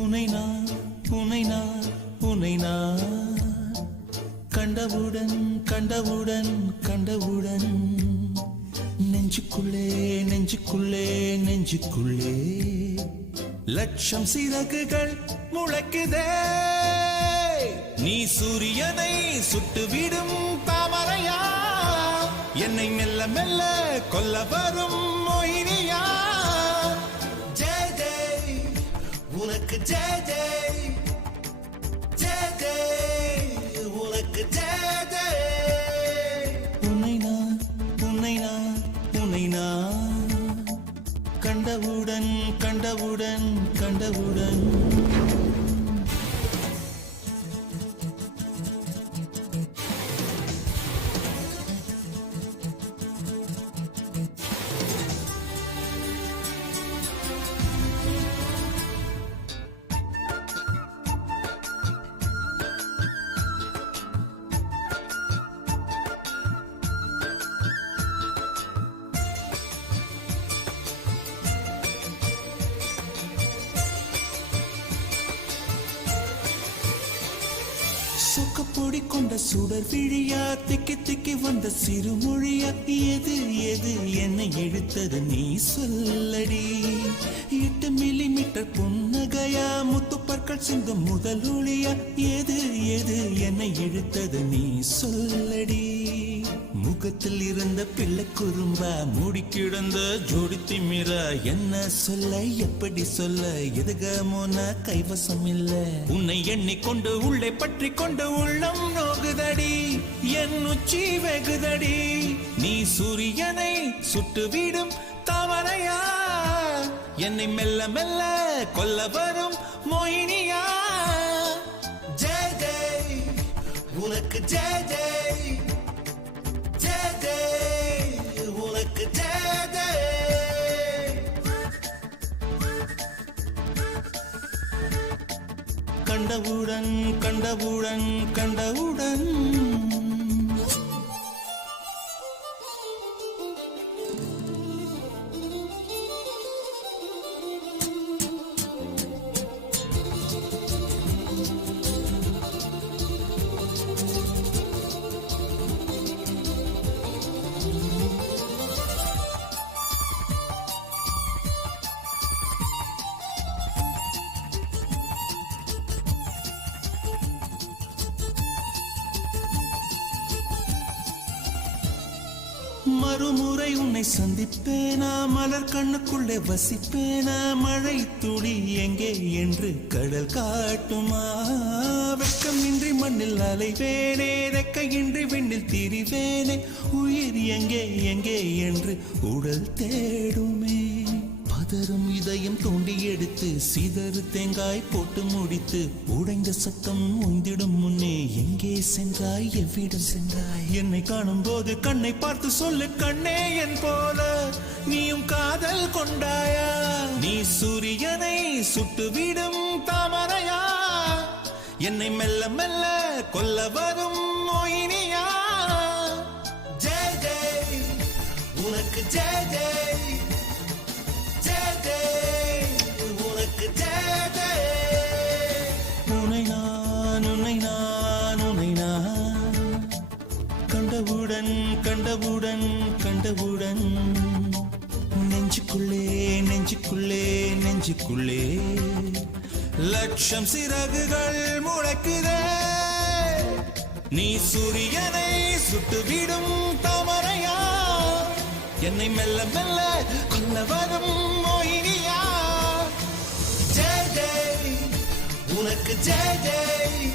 உனை நான் உனை நான் உனை நான் கண்டவுடன் கண்டவுடன் கண்டவுடன் நெஞ்சுக்குள்ளே நெஞ்சுக்குள்ளே நெஞ்சுக்குள்ளே லட்சம் சிறகுகள் முளைக்குதே. நீ சூரியனை சுட்டுவிடும் தாமரையா, என்னை மெல்ல மெல்ல கொல்ல வரும் மோகினியா. ஜெய் ஜெய் உனக்கு ஜெய் ஜெய், ஜெய் ஜெய் உனக்கு ஜெய் ஜெய். உன்னை நான் உன்னை நான் உன்னை நான் கண்டவுடன் கண்டவுடன் கண்டவுடன் சொக்கப்பொடி கொண்ட சுடர் விழியா, திக்கி திக்கி வந்த சிறுமொழியா, எது எது என்னை இழுத்தது நீ சொல்லடி. 8 மில்லிமீட்டர் புன்னகையா, முத்துப்பற்கள் சிந்தும் முதல் ஒளியா, எது எது என்னை இழுத்தது நீ சொல்லடி. முகத்தில் இருந்த பிள்ளை குறும்பா, மூடி கிடந்த ஜோடி திமிரா, என்ன சொல்ல எப்படி சொல்ல எதுகமோன கைவசம் இல்ல. உன்னை எண்ணிக்கொண்டு உள்ளே பற்றி கொண்டு உள்ளம் நோகுதடி, என் உச்சி வெகுதடி. நீ சூரியனை சுட்டுவிடும் தாமரையா, என்னை மெல்ல மெல்ல கொல்ல வரும் மோகினியா. ஜெய் ஜெய் உனக்கு ஜெய் ஜெய், ஜெய் ஜெய் உனக்கு ஜெய் ஜெய். கண்டவுடன் கண்டவுடன் கண்டவுடன் மறுமுறை உன்னை சந்திப்பேனா, மலர் கண்ணுக்குள்ளே வசிப்பேனா, மழை துளி எங்கே என்று கடல் காட்டுமா. வெட்கமின்றி மண்ணில் அலைவேனே, ரெக்கையின்றி விண்ணில் திரிவேனே, உயிர் எங்கே எங்கே என்று உடல் தேடுமே. பதறும் இதயம் தோண்டி எடுத்து சிதறு தேங்காய் போட்டு முடித்து, உடைந்த சத்தம் உந்திடும் முன்னே எங்கே சென்றாய் எவ்விடம் சென்றாய். என்னை காணும் போது கண்ணை பார்த்து சொல்லு கண்ணே என் போல நீயும் காதல் கொண்டாயா. நீ சூரியனை சுட்டுவிடும் தாமரையா, என்னை மெல்ல மெல்ல கொல்ல வரும் மோகினியா. ஜெய் ஜெய் உனக்கு ஜெய் ஜெய், உனக்கு ஜெய் ஜெய். உன்னை நான் உன்னை நான் உன்னை நான் கண்டவுடன் கண்டவுடன் கண்டவுடன் நெஞ்சுக்குள்ளே நெஞ்சுக்குள்ளே நெஞ்சுக்குள்ளே லட்சம் சிறகுகள் முளைக்குதே. நீ சூரியனை சுட்டுவிடும் தாமரையா, என்னை மெல்ல மெல்ல கொல்ல வரும் மோகினியா. ஜெய் ஜெய் உனக்கு ஜெய் ஜெய்.